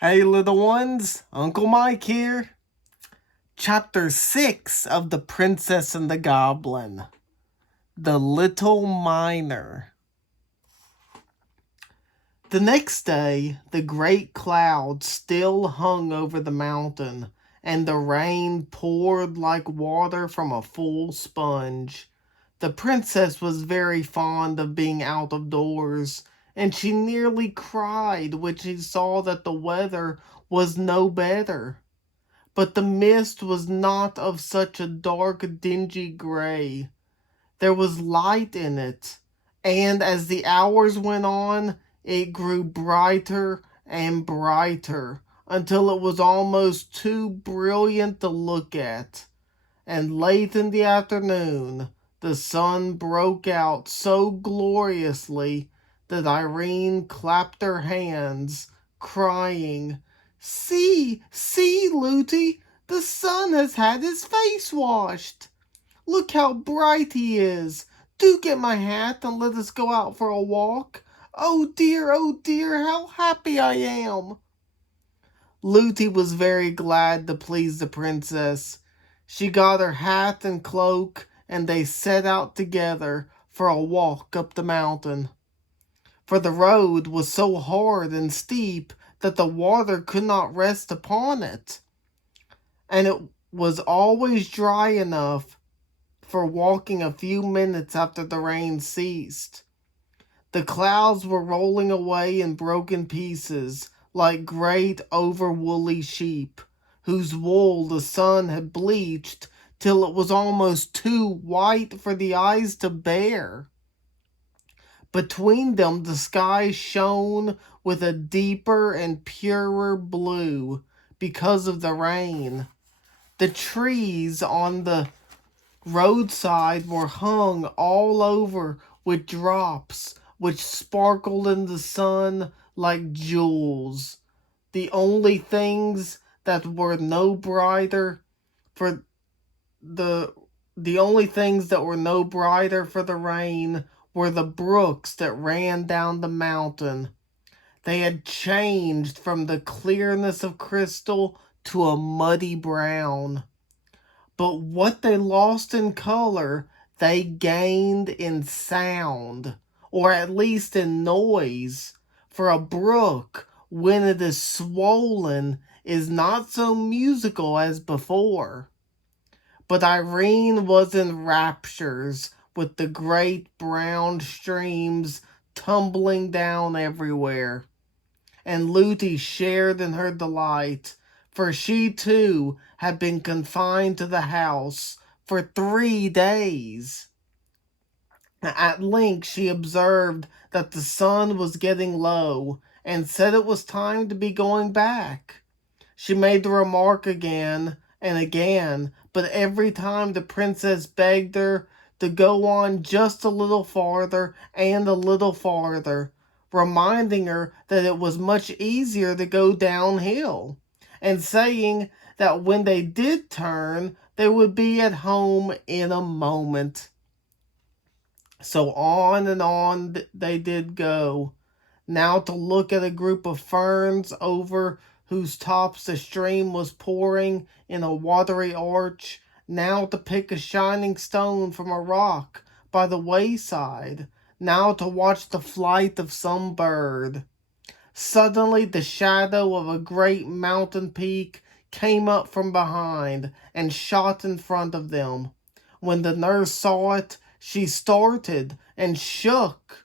Hey little ones, Uncle Mike here. Chapter 6 of The Princess and the Goblin. The Little Miner. The next day, the great cloud still hung over the mountain, and the rain poured like water from a full sponge. The princess was very fond of being out of doors, and she nearly cried when she saw that the weather was no better. But the mist was not of such a dark, dingy gray. There was light in it, and as the hours went on, it grew brighter and brighter until it was almost too brilliant to look at. And late in the afternoon, the sun broke out so gloriously that Irene clapped her hands, crying, "See, see, Lootie, the sun has had his face washed. Look how bright he is. Do get my hat and let us go out for a walk. Oh dear, how happy I am." Lootie was very glad to please the princess. She got her hat and cloak, and they set out together for a walk up the mountain. For the road was so hard and steep that the water could not rest upon it, and it was always dry enough for walking a few minutes after the rain ceased. The clouds were rolling away in broken pieces, like great over-woolly sheep, whose wool the sun had bleached till it was almost too white for the eyes to bear. Between them the sky shone with a deeper and purer blue because of the rain. The trees on the roadside were hung all over with drops which sparkled in the sun like jewels. The only things that were no brighter for the only things that were no brighter for the rain were the brooks that ran down the mountain. They had changed from the clearness of crystal to a muddy brown. But what they lost in color, they gained in sound, or at least in noise, for a brook, when it is swollen, is not so musical as before. But Irene was in raptures with the great brown streams tumbling down everywhere, and Lootie shared in her delight, for she too had been confined to the house for 3 days. At length she observed that the sun was getting low, and said it was time to be going back. She made the remark again and again, but every time the princess begged her to go on just a little farther and a little farther, reminding her that it was much easier to go downhill, and saying that when they did turn, they would be at home in a moment. So on and on they did go, now to look at a group of ferns over whose tops the stream was pouring in a watery arch, now to pick a shining stone from a rock by the wayside, now to watch the flight of some bird. Suddenly the shadow of a great mountain peak came up from behind and shot in front of them. When the nurse saw it, she started and shook,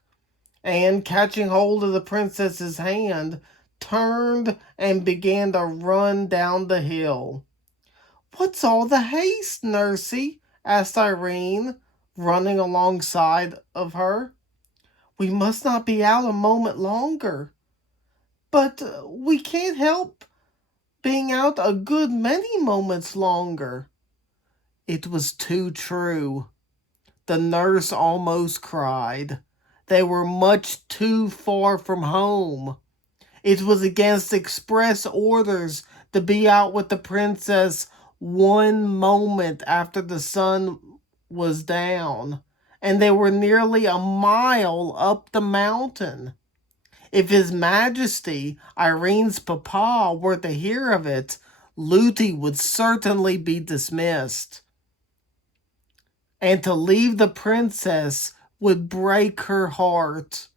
and catching hold of the princess's hand, turned and began to run down the hill. "What's all the haste, Nursey?" asked Irene, running alongside of her. "We must not be out a moment longer." "But we can't help being out a good many moments longer." It was too true. The nurse almost cried. They were much too far from home. It was against express orders to be out with the princess 1 moment after the sun was down, and they were nearly a mile up the mountain. If His Majesty, Irene's papa, were to hear of it, Lootie would certainly be dismissed. And to leave the princess would break her heart.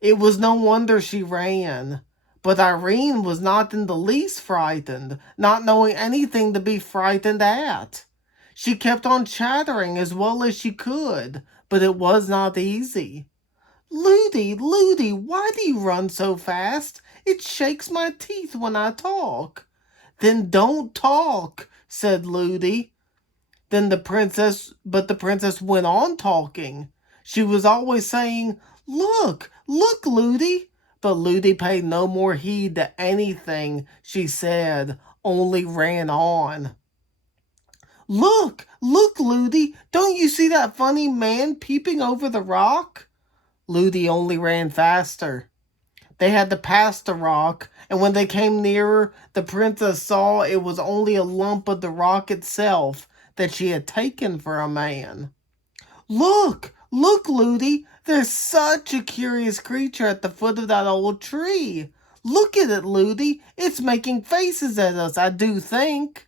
It was no wonder she ran. But Irene was not in the least frightened, not knowing anything to be frightened at. She kept on chattering as well as she could, but it was not easy. "Lootie, Lootie, why do you run so fast? It shakes my teeth when I talk." "Then don't talk," said Lootie. But the princess went on talking. She was always saying, "Look, look, Lootie." But Lootie paid no more heed to anything she said, only ran on. "Look, look, Lootie, don't you see that funny man peeping over the rock?" Lootie only ran faster. They had to pass the rock, and when they came nearer, the princess saw it was only a lump of the rock itself that she had taken for a man. "Look, look, Lootie, there's such a curious creature at the foot of that old tree. Look at it, Lootie, it's making faces at us, I do think."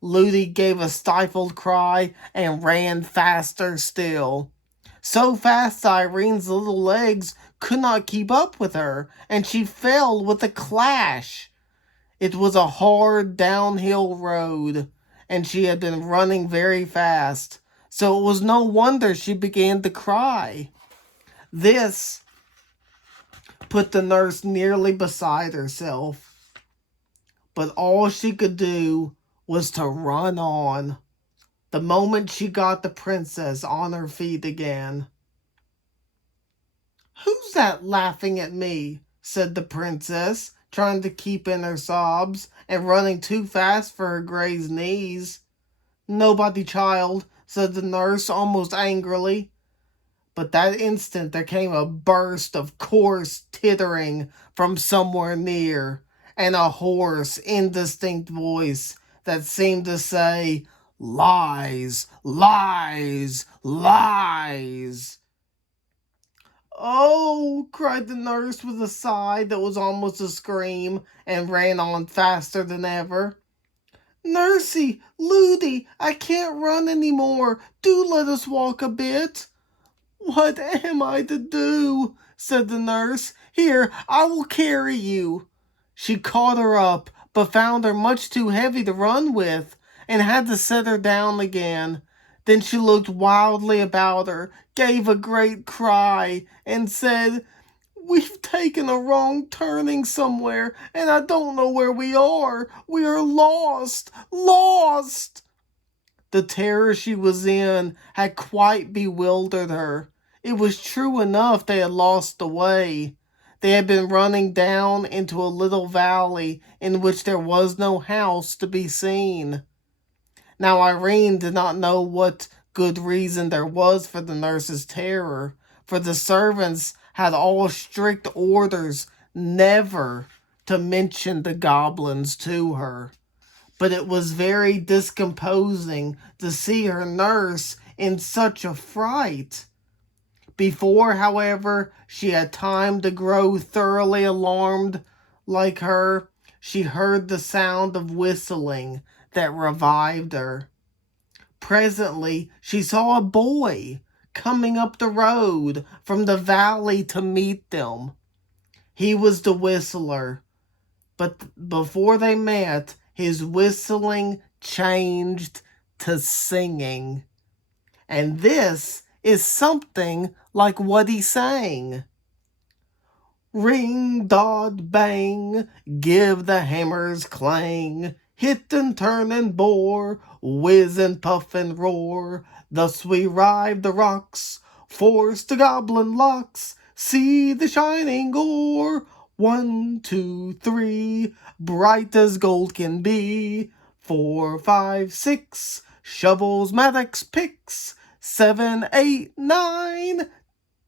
Lootie gave a stifled cry and ran faster still. So fast Irene's little legs could not keep up with her, and she fell with a clash. It was a hard downhill road, and she had been running very fast, so it was no wonder she began to cry. This put the nurse nearly beside herself, but all she could do was to run on. The moment she got the princess on her feet again. "Who's that laughing at me?" said the princess, trying to keep in her sobs and running too fast for her grazed knees. "Nobody, child," said the nurse almost angrily. But that instant there came a burst of coarse tittering from somewhere near, and a hoarse, indistinct voice that seemed to say, "Lies, lies, lies." "Oh!" cried the nurse with a sigh that was almost a scream, and ran on faster than ever. "Nursey, Lootie, I can't run any more. Do let us walk a bit." "What am I to do?" said the nurse. "Here, I will carry you." She caught her up, but found her much too heavy to run with, and had to set her down again. Then she looked wildly about her, gave a great cry, and said, "We've taken a wrong turning somewhere, and I don't know where we are. We are lost, lost." The terror she was in had quite bewildered her. It was true enough they had lost the way. They had been running down into a little valley in which there was no house to be seen. Now Irene did not know what good reason there was for the nurse's terror, for the servants had all strict orders never to mention the goblins to her. But it was very discomposing to see her nurse in such a fright. Before, however, she had time to grow thoroughly alarmed like her, she heard the sound of whistling that revived her. Presently, she saw a boy coming up the road from the valley to meet them. He was the whistler, but before they met, his whistling changed to singing. And this is something like what he sang. "Ring, dod, bang, give the hammers clang, hit and turn and bore, whiz and puff and roar. Thus we rive the rocks, force the goblin locks, see the shining gore. 1, 2, 3, bright as gold can be. 4, 5, 6, shovels, mattocks, picks. 7, 8, 9,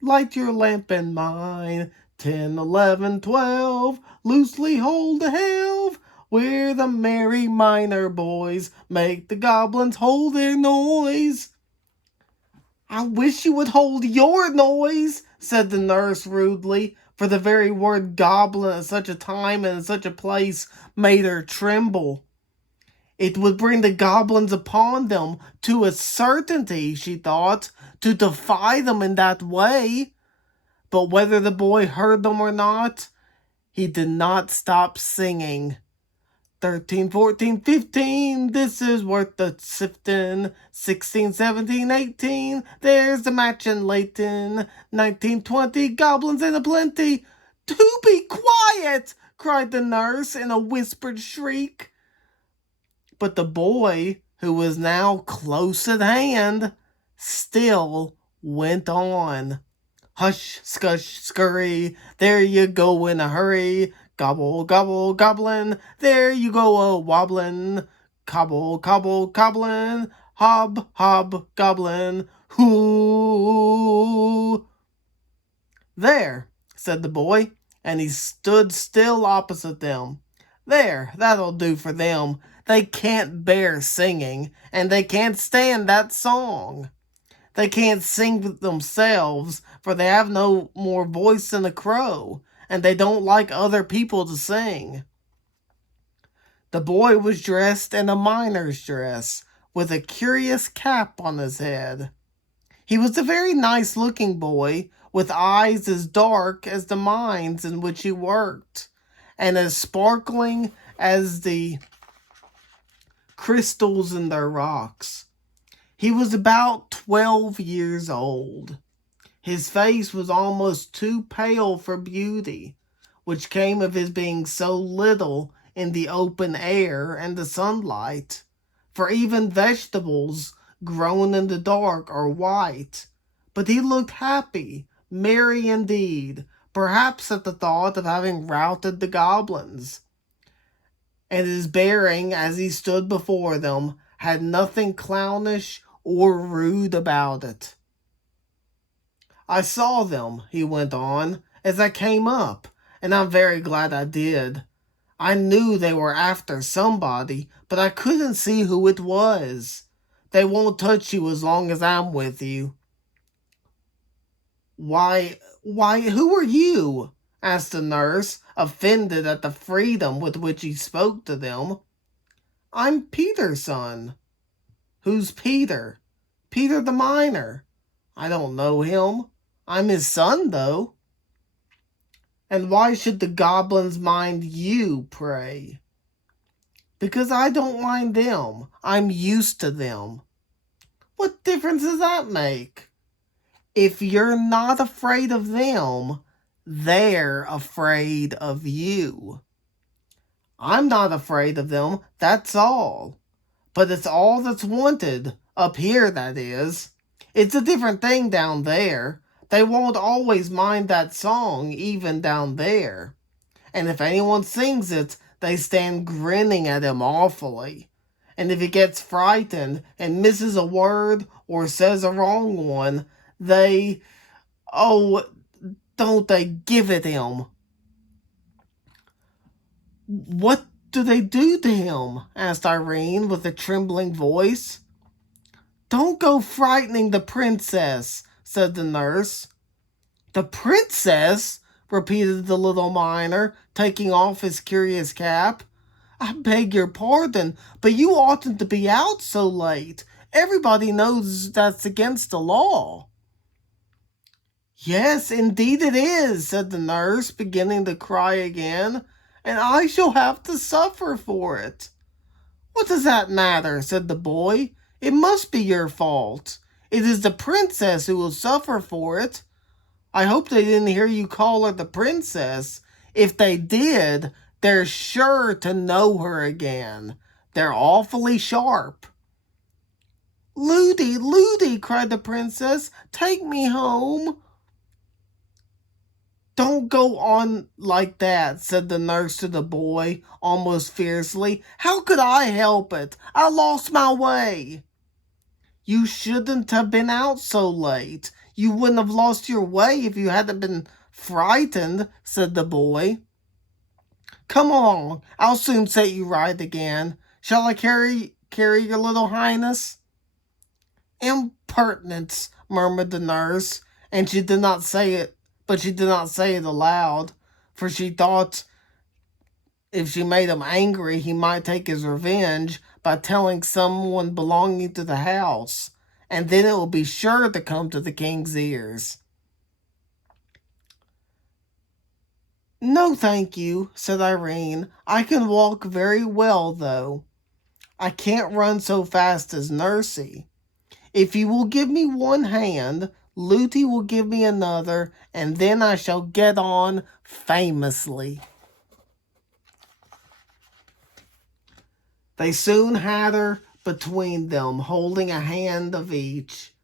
light your lamp and mine. 10, 11, 12, loosely hold the helve. We're the merry miner boys, make the goblins hold their noise." "I wish you would hold your noise," said the nurse rudely, for the very word goblin at such a time and in such a place made her tremble. It would bring the goblins upon them to a certainty, she thought, to defy them in that way. But whether the boy heard them or not, he did not stop singing. 13, 14, 15, this is worth the sifting. 16, 17, 18, there's the matchin' Leighton. 19, 20, goblins in a plenty. Do be quiet, cried the nurse in a whispered shriek. But the boy, who was now close at hand, still went on. Hush, scush, scurry, there you go in a hurry. Gobble, gobble, goblin, there you go a-wobblin'. Cobble, cobble, goblin, hob, hob, goblin, hoo. There, said the boy, and he stood still opposite them. There, that'll do for them. They can't bear singing, and they can't stand that song. They can't sing themselves, for they have no more voice than a crow, and they don't like other people to sing. The boy was dressed in a miner's dress, with a curious cap on his head. He was a very nice-looking boy, with eyes as dark as the mines in which he worked, and as sparkling as the crystals in their rocks. He was about 12 years old. His face was almost too pale for beauty, which came of his being so little in the open air and the sunlight, for even vegetables grown in the dark are white. But he looked happy, merry indeed, perhaps at the thought of having routed the goblins. And his bearing, as he stood before them, had nothing clownish or rude about it. I saw them, he went on, as I came up, and I'm very glad I did. I knew they were after somebody, but I couldn't see who it was. They won't touch you as long as I'm with you. Why, who are you? Asked the nurse, offended at the freedom with which he spoke to them. I'm Peter's son. Who's Peter? Peter the miner. I don't know him. I'm his son, though. And why should the goblins mind you, pray? Because I don't mind them. I'm used to them. What difference does that make? If you're not afraid of them, they're afraid of you. I'm not afraid of them, that's all. But it's all that's wanted, up here that is. It's a different thing down there. They won't always mind that song, even down there. And if anyone sings it, they stand grinning at him awfully. And if he gets frightened and misses a word or says a wrong one, don't they give it him? What do they do to him? Asked Irene with a trembling voice. Don't go frightening the princess, said the nurse. The princess? Repeated the little miner, taking off his curious cap. I beg your pardon, but you oughtn't to be out so late. Everybody knows that's against the law. Yes, indeed it is, said the nurse, beginning to cry again, and I shall have to suffer for it. What does that matter, said the boy. It must be your fault. It is the princess who will suffer for it. I hope they didn't hear you call her the princess. If they did, they're sure to know her again. They're awfully sharp. Lootie, Lootie, cried the princess, take me home. Don't go on like that, said the nurse to the boy, almost fiercely. How could I help it? I lost my way. You shouldn't have been out so late. You wouldn't have lost your way if you hadn't been frightened, said the boy. Come along, I'll soon set you right again. Shall I carry your little highness? Impertinence, murmured the nurse, and she did not say it but she did not say it aloud, for she thought if she made him angry, he might take his revenge by telling someone belonging to the house, and then it would be sure to come to the king's ears. "No, thank you," said Irene. "I can walk very well, though. I can't run so fast as Nursey. If you will give me one hand, Lootie will give me another, and then I shall get on famously." They soon had her between them, holding a hand of each.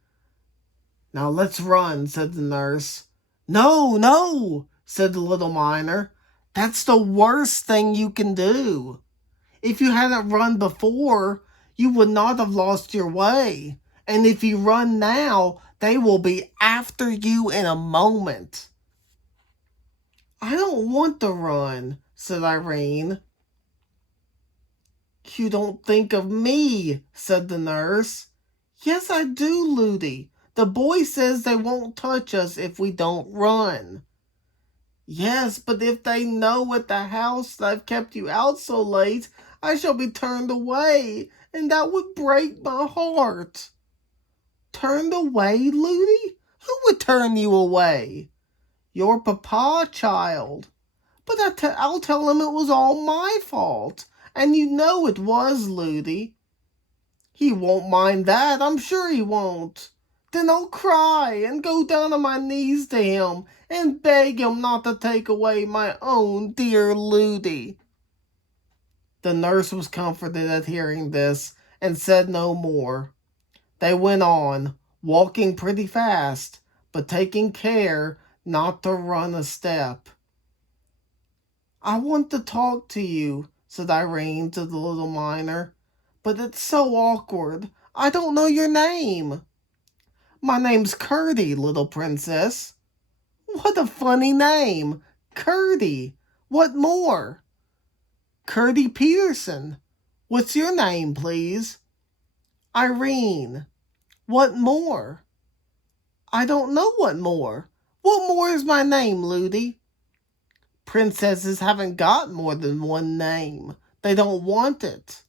"Now let's run," said the nurse. "No, no," said the little miner. "That's the worst thing you can do. If you hadn't run before, you would not have lost your way. And if you run now, they will be after you in a moment." "I don't want to run," said Irene. "You don't think of me," said the nurse. "Yes, I do, Lootie. The boy says they won't touch us if we don't run." "Yes, but if they know at the house that I've kept you out so late, I shall be turned away, and that would break my heart." "Turned away, Lootie? Who would turn you away?" "Your papa, child." "But I'll tell him it was all my fault. And you know it was, Lootie." "He won't mind that, I'm sure he won't." "Then I'll cry and go down on my knees to him and beg him not to take away my own dear Lootie." The nurse was comforted at hearing this and said no more. They went on, walking pretty fast, but taking care not to run a step. "I want to talk to you," said Irene to the little miner, "but it's so awkward. I don't know your name." "My name's Curdie, little princess." "What a funny name! Curdie. What more?" "Curdie Peterson. What's your name, please?" "Irene. What more?" "I don't know what more. What more is my name, Lootie?" "Princesses haven't got more than one name. They don't want it."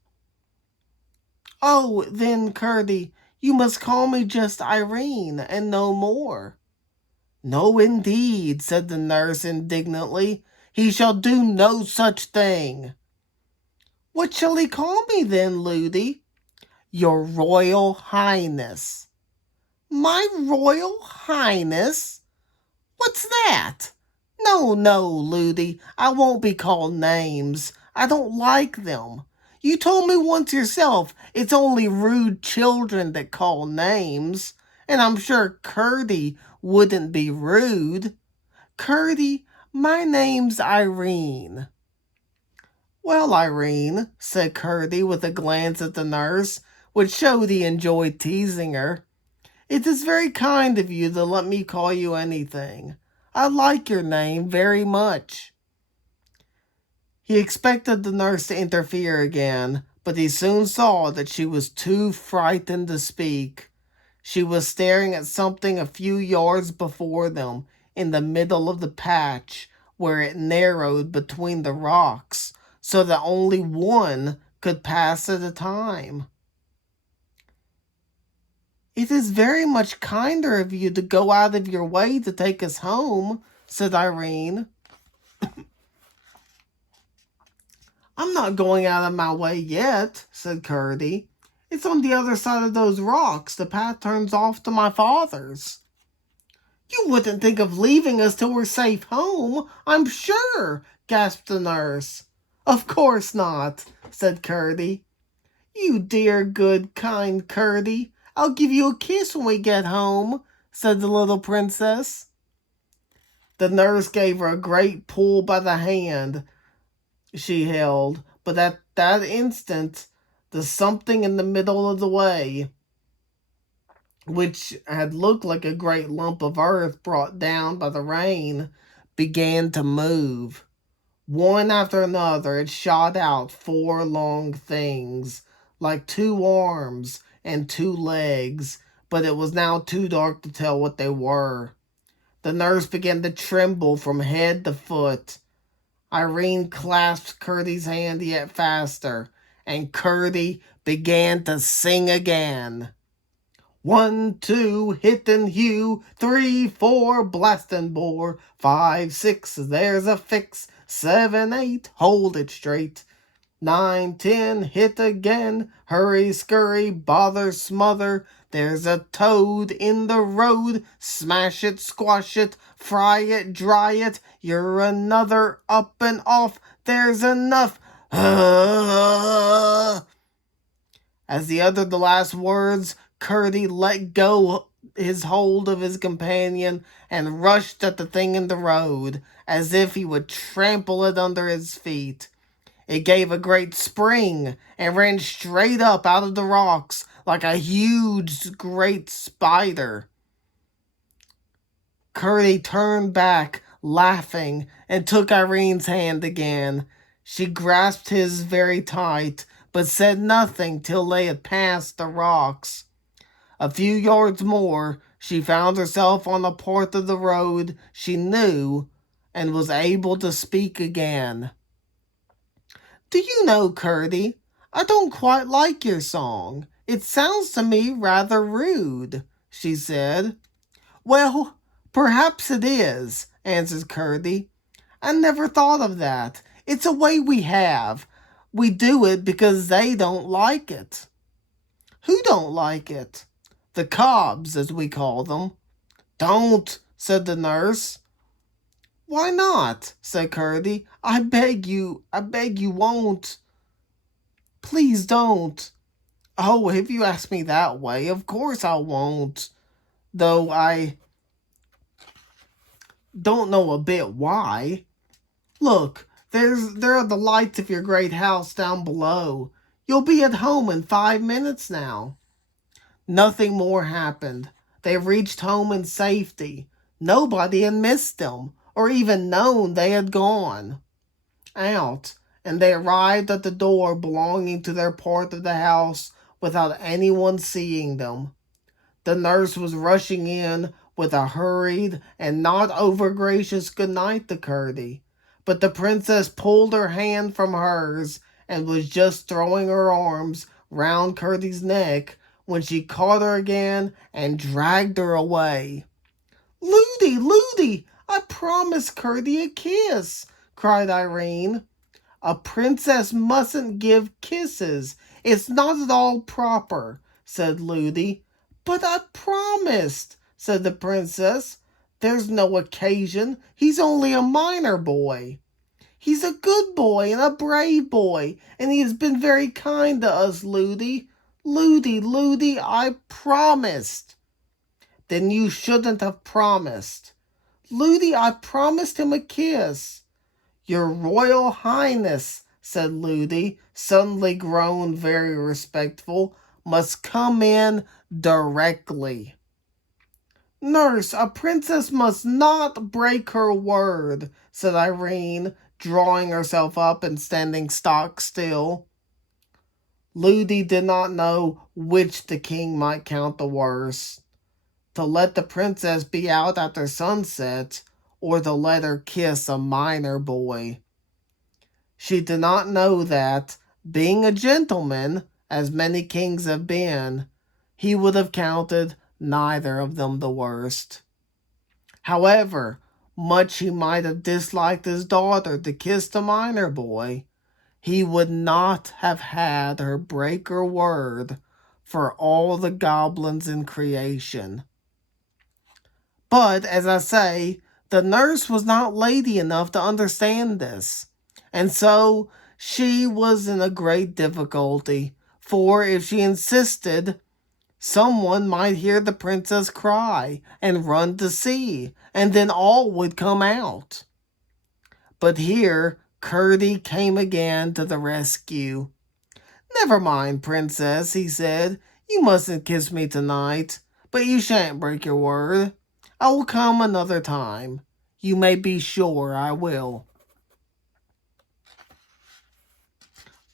"Oh, then, Curdie, you must call me just Irene, and no more." "No, indeed," said the nurse indignantly. "He shall do no such thing." "What shall he call me then, Lootie?" "Your Royal Highness." "My Royal Highness? What's that? No, no, Lootie, I won't be called names. I don't like them. You told me once yourself it's only rude children that call names, and I'm sure Curdie wouldn't be rude. Curdie, my name's Irene." "Well, Irene," said Curdie with a glance at the nurse, which showed he enjoyed teasing her, "it is very kind of you to let me call you anything. I like your name very much." He expected the nurse to interfere again, but he soon saw that she was too frightened to speak. She was staring at something a few yards before them, in the middle of the patch, where it narrowed between the rocks, so that only one could pass at a time. "It is very much kinder of you to go out of your way to take us home," said Irene. "I'm not going out of my way yet," said Curdie. "It's on the other side of those rocks. The path turns off to my father's." "You wouldn't think of leaving us till we're safe home, I'm sure," gasped the nurse. "Of course not," said Curdie. "You dear, good, kind Curdie, I'll give you a kiss when we get home," said the little princess. The nurse gave her a great pull by the hand she held, but at that instant the something in the middle of the way, which had looked like a great lump of earth brought down by the rain, began to move. One after another it shot out 4 long things, like 2 arms and 2 legs, but it was now too dark to tell what they were. The nurse began to tremble from head to foot. Irene clasped Curdie's hand yet faster, and Curdie began to sing again. 1, 2, hit and hew, 3, 4, blast and bore, 5, 6, there's a fix, 7, 8, hold it straight, 9, 10, hit again, hurry, scurry, bother, smother, there's a toad in the road, smash it, squash it, fry it, dry it, you're another, up and off, there's enough, As he uttered the last words, Curdie let go his hold of his companion and rushed at the thing in the road, as if he would trample it under his feet. It gave a great spring and ran straight up out of the rocks like a huge, great spider. Curdie turned back, laughing, and took Irene's hand again. She grasped his very tight, but said nothing till they had passed the rocks. A few yards more, she found herself on a part of the road she knew, and was able to speak again. "Do you know, Curdie, I don't quite like your song. It sounds to me rather rude," she said. "Well, perhaps it is," answered Curdie. "I never thought of that. It's a way we have. We do it because they don't like it." "Who don't like it?" "The cobs, as we call them." "Don't," said the nurse. "Why not?" said Curdie. I beg you won't." "Please don't." "Oh, if you ask me that way, of course I won't. Though I don't know a bit why. Look, there are the lights of your great house down below. You'll be at home in 5 minutes now." Nothing more happened. They reached home in safety. Nobody had missed them, or even known they had gone out, and they arrived at the door belonging to their part of the house without anyone seeing them. The nurse was rushing in with a hurried and not over-gracious good night to Curdie, but the princess pulled her hand from hers and was just throwing her arms round Curdie's neck when she caught her again and dragged her away. "Lootie, Lootie, I promised Curdie a kiss," cried Irene. "A princess mustn't give kisses. It's not at all proper," said Lootie. "But I promised," said the princess. "There's no occasion. He's only a minor boy." "He's a good boy and a brave boy, and he has been very kind to us, Lootie. Lootie, Lootie, I promised." "Then you shouldn't have promised." "Lootie, I promised him a kiss." "Your Royal Highness," said Lootie, suddenly grown very respectful, "must come in directly." "Nurse, a princess must not break her word," said Irene, drawing herself up and standing stock still. Lootie did not know which the king might count the worse, to let the princess be out after sunset, or to let her kiss a minor boy. She did not know that, being a gentleman, as many kings have been, he would have counted neither of them the worst. However much he might have disliked his daughter to kiss the minor boy, he would not have had her break her word for all the goblins in creation. But, as I say, the nurse was not lady enough to understand this, and so she was in a great difficulty, for if she insisted, someone might hear the princess cry and run to see, and then all would come out. But here Curdie came again to the rescue. "Never mind, princess," he said. "You mustn't kiss me tonight, but you shan't break your word. I will come another time. You may be sure I will."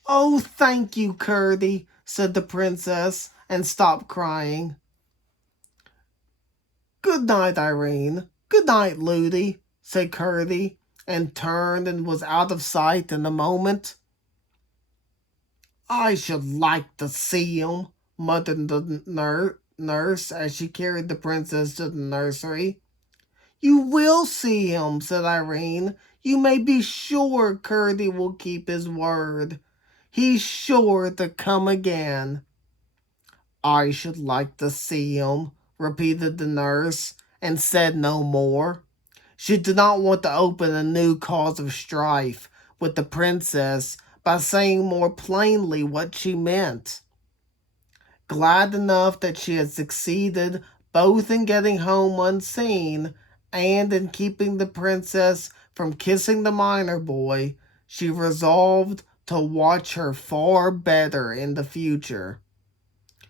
"Oh, thank you, Curdie," said the princess, and stopped crying. "Good night, Irene. "Good night, Lootie," said Curdie, and turned and was out of sight in a moment. "I should like to see him," muttered the nurse as she carried the princess to the nursery. "You will see him," said Irene. "You may be sure Curdie will keep his word. He's sure to come again." "I should like to see him," repeated the nurse, and said no more. She did not want to open a new cause of strife with the princess by saying more plainly what she meant. Glad enough that she had succeeded both in getting home unseen and in keeping the princess from kissing the miner boy, she resolved to watch her far better in the future.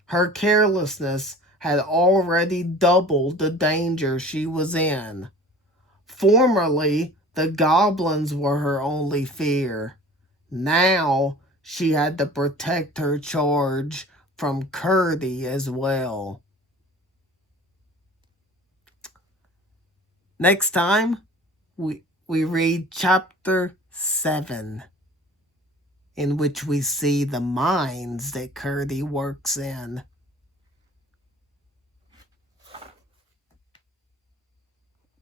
Her carelessness had already doubled the danger she was in. Formerly, the goblins were her only fear. Now, she had to protect her charge from Curdie as well. Next time, we read chapter 7, in which we see the mines that Curdie works in.